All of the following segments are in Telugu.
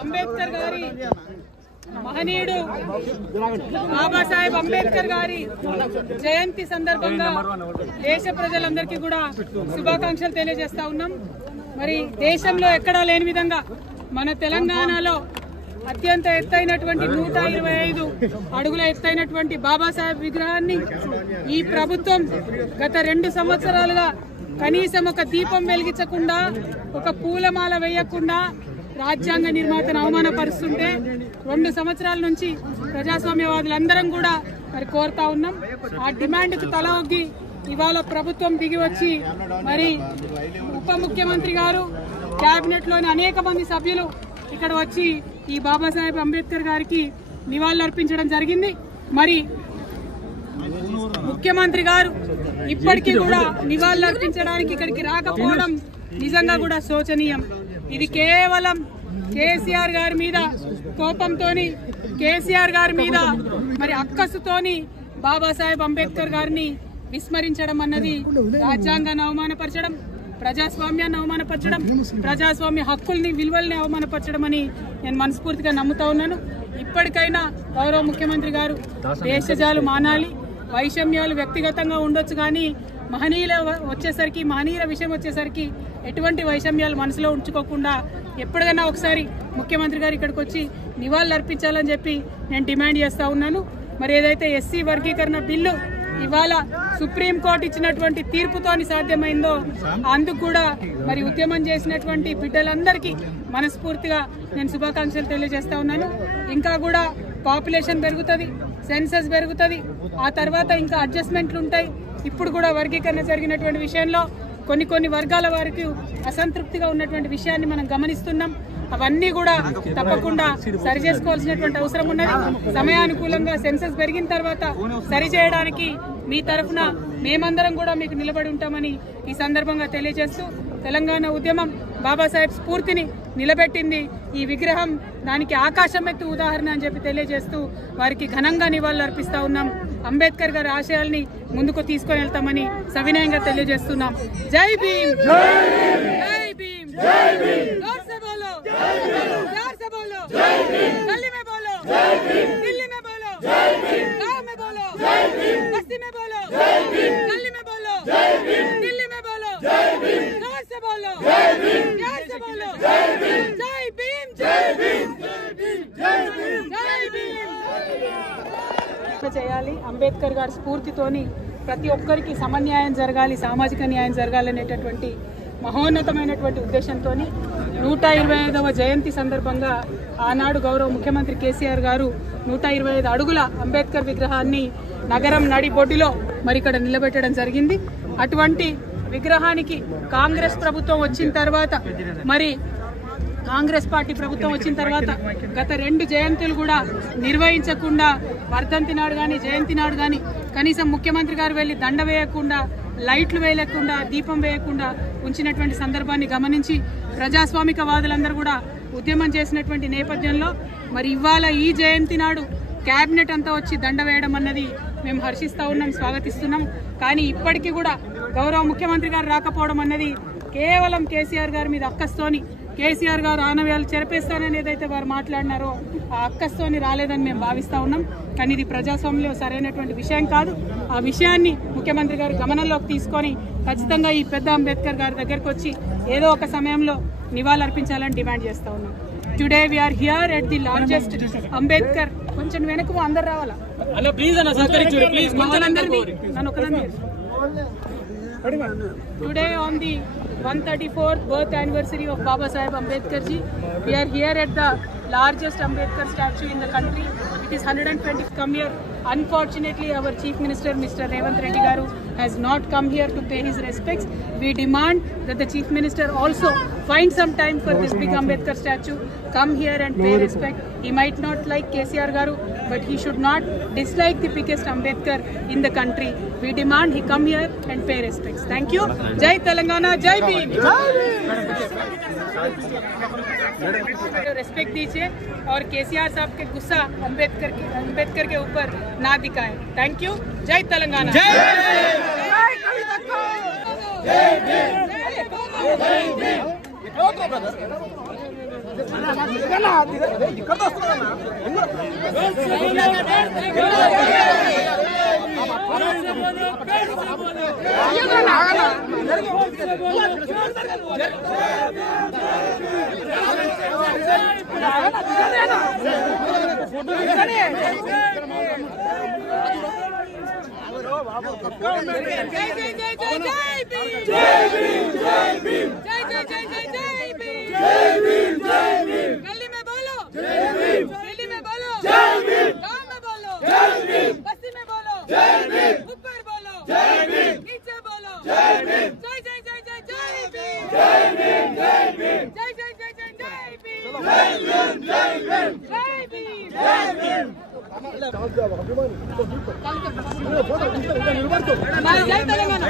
అంబేద్కర్ గారి మహనీయుడు బాబాసాహెబ్ అంబేద్కర్ గారి జయంతి సందర్భంగా దేశ ప్రజలందరికీ కూడా శుభాకాంక్షలు తెలియజేస్తా ఉన్నాం. మరి దేశంలో ఎక్కడా లేని విధంగా మన తెలంగాణలో అత్యంత ఎత్తైనటువంటి 125 అడుగుల ఎత్తైనటువంటి బాబాసాహెబ్ విగ్రహాన్ని ఈ ప్రభుత్వం గత 2 సంవత్సరాలుగా కనీసం ఒక దీపం వెలిగించకుండా, ఒక పూలమాల వేయకుండా రాజ్యాంగ నిర్మాతను అవమానపరుస్తుంటే 2 సంవత్సరాల నుంచి ప్రజాస్వామ్యవాదులందరం కూడా మరి కోరుతా ఉన్నాం. ఆ డిమాండ్కు తల ఒగ్గి ఇవాళ ప్రభుత్వం దిగి వచ్చి మరి ఉప ముఖ్యమంత్రి గారు, కేబినెట్ లోని అనేక మంది సభ్యులు ఇక్కడ వచ్చి ఈ బాబాసాహెబ్ అంబేద్కర్ గారికి నివాళులర్పించడం జరిగింది. మరి ముఖ్యమంత్రి గారు ఇప్పటికీ కూడా నివాళులర్పించడానికి ఇక్కడికి రాకపోవడం నిజంగా కూడా శోచనీయం. ఇది కేవలం కేసీఆర్ గారి మీద కోపంతోని, కేసీఆర్ గారి మీద మరి అక్కసుతోని బాబాసాహెబ్ అంబేద్కర్ గారిని విస్మరించడం అన్నది రాజ్యాంగాన్ని అవమానపరచడం, ప్రజాస్వామ్యాన్ని అవమానపరచడం, ప్రజాస్వామ్య హక్కుల్ని, విలువల్ని అవమానపరచడం అని నేను మనస్ఫూర్తిగా నమ్ముతా ఉన్నాను. ఇప్పటికైనా గౌరవ ముఖ్యమంత్రి గారు దేశజాలు మానాలి. వైషమ్యాలు వ్యక్తిగతంగా ఉండొచ్చు, కానీ మహనీయుల విషయం వచ్చేసరికి ఎటువంటి వైషమ్యాలు మనసులో ఉంచుకోకుండా ఎప్పటికైనా ఒకసారి ముఖ్యమంత్రి గారు ఇక్కడికి వచ్చి నివాళులు అర్పించాలని చెప్పి నేను డిమాండ్ చేస్తా ఉన్నాను. మరి ఏదైతే ఎస్సీ వర్గీకరణ బిల్లు ఇవాళ సుప్రీంకోర్టు ఇచ్చినటువంటి తీర్పుతోని సాధ్యమైందో అందుకు కూడా మరి ఉద్యమం చేసినటువంటి బిడ్డలందరికీ మనస్ఫూర్తిగా నేను శుభాకాంక్షలు తెలియజేస్తా ఉన్నాను. ఇంకా కూడా పాపులేషన్ పెరుగుతుంది, సెన్సస్ పెరుగుతుంది, ఆ తర్వాత ఇంకా అడ్జస్ట్మెంట్లు ఉంటాయి. ఇప్పుడు కూడా వర్గీకరణ జరిగినటువంటి విషయంలో కొన్ని వర్గాల వారికి అసంతృప్తిగా ఉన్నటువంటి విషయాన్ని మనం గమనిస్తున్నాం. అవన్నీ కూడా తప్పకుండా సరి చేసుకోవాల్సినటువంటి అవసరం ఉన్నది. సమయానుకూలంగా సెన్సస్ పెరిగిన తర్వాత సరిచేయడానికి మీ తరఫున మేమందరం కూడా మీకు నిలబడి ఉంటామని ఈ సందర్భంగా తెలియజేస్తూ, తెలంగాణ ఉద్యమం బాబాసాహెబ్ స్ఫూర్తిని నిలబెట్టింది. ఈ విగ్రహం దానికి ఆకాశం ఎత్తు ఉదాహరణ అని చెప్పి తెలియజేస్తూ వారికి ఘనంగా నివాళులు అర్పిస్తా ఉన్నాం. అంబేద్కర్ గారి ఆశయాల్ని ముందుకు తీసుకొని వెళ్తామని సవినయంగా తెలియజేస్తున్నాం. జై భీమ్, జై భీమ్, జై భీమ్, जोर से बोलो, प्यार से बोलो, गली में बोलो, दिल्ली में बोलो, गांव में बोलो, बस्ती में बोलो, गली में बोलो, दिल्ली में बोलो, जोर से बोलो, प्यार से बोलो, जय भीम, जय भीम, जय भीम, जय भीम. చేయాలి. అంబేద్కర్ గారి స్ఫూర్తితోని ప్రతి ఒక్కరికి సమన్యాయం జరగాలి, సామాజిక న్యాయం జరగాలనేటటువంటి మహోన్నతమైనటువంటి ఉద్దేశంతో 125వ జయంతి సందర్భంగా ఆనాడు గౌరవ ముఖ్యమంత్రి కేసీఆర్ గారు 125 అడుగుల అంబేద్కర్ విగ్రహాన్ని నగరం నడిబొడ్డులో మరి ఇక్కడ నిలబెట్టడం జరిగింది. అటువంటి విగ్రహానికి కాంగ్రెస్ ప్రభుత్వం వచ్చిన తర్వాత, మరి కాంగ్రెస్ పార్టీ ప్రభుత్వం వచ్చిన తర్వాత గత 2 జయంతులు కూడా నిర్వహించకుండా, వర్ధంతి నాడు కానీ జయంతి నాడు కానీ కనీసం ముఖ్యమంత్రి గారు వెళ్లి దండ వేయకుండా, లైట్లు వేయకుండా, దీపం వేయకుండా ఉంచినటువంటి సందర్భాన్ని గమనించి ప్రజాస్వామిక వాదులందరూ కూడా ఉద్యమం చేసినటువంటి నేపథ్యంలో మరి ఇవాళ ఈ జయంతి నాడు కేబినెట్ అంతా వచ్చి దండ వేయడం అన్నది మేము హర్షిస్తా ఉన్నాం, స్వాగతిస్తున్నాం. కానీ ఇప్పటికీ కూడా గౌరవ ముఖ్యమంత్రి గారు రాకపోవడం అన్నది కేవలం కేసీఆర్ గారి మీద అక్కస్తోని, కేసీఆర్ గారు ఆనవాళ్ళు చెరిపేస్తానని ఏదైతే వారు మాట్లాడినారో ఆ అక్కస్తోని రాలేదని మేము భావిస్తా ఉన్నాం. కానీ ఇది ప్రజాస్వామ్యంలో సరైనటువంటి విషయం కాదు. ఆ విషయాన్ని ముఖ్యమంత్రి గారు గమనంలోకి తీసుకొని ఖచ్చితంగా ఈ పెద్ద అంబేద్కర్ గారి దగ్గరకు వచ్చి ఏదో ఒక సమయంలో నివాళులర్పించాలని డిమాండ్ చేస్తా ఉన్నాం. Today we are here at the largest Ambedkar. కొంచెం వెనక్కు అందరు రావాలా నన్ను ఒకదాన్ని. Today on the 134th birth anniversary of Baba Saheb Ambedkar ji, we are here at the largest Ambedkar statue in the country. It is 120 come here. Unfortunately, our Chief Minister Mr. Revanth Reddy Garu has not come here to pay his respects. We demand that the Chief Minister also find some time for this big Ambedkar statue, come here and pay respect. He might not like KCR Garu, but he should not dislike the biggest Ambedkar in the country. We demand he come here and pay respects. Thank you. Jai Telangana, Jai Bhim. Respect दीजिए और केसीआर साहब के गुस्सा अंबेडकर के ऊपर ना दिखाए. Thank you. जय तेलंगाना. जय गली में बोलो, दिल्ली में बोलो, गांव में बोलो, बस्ती में बोलो, ऊपर बोलो, नीचे बोलो, जय जय जय जय जय भीम, जय भीम, जय भीम, जय जय जय जय जय भीम, जय भीम, जय भीम, जय भीम, जय भीम. जय तेलंगाना.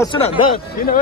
వస్తున్నా సీనా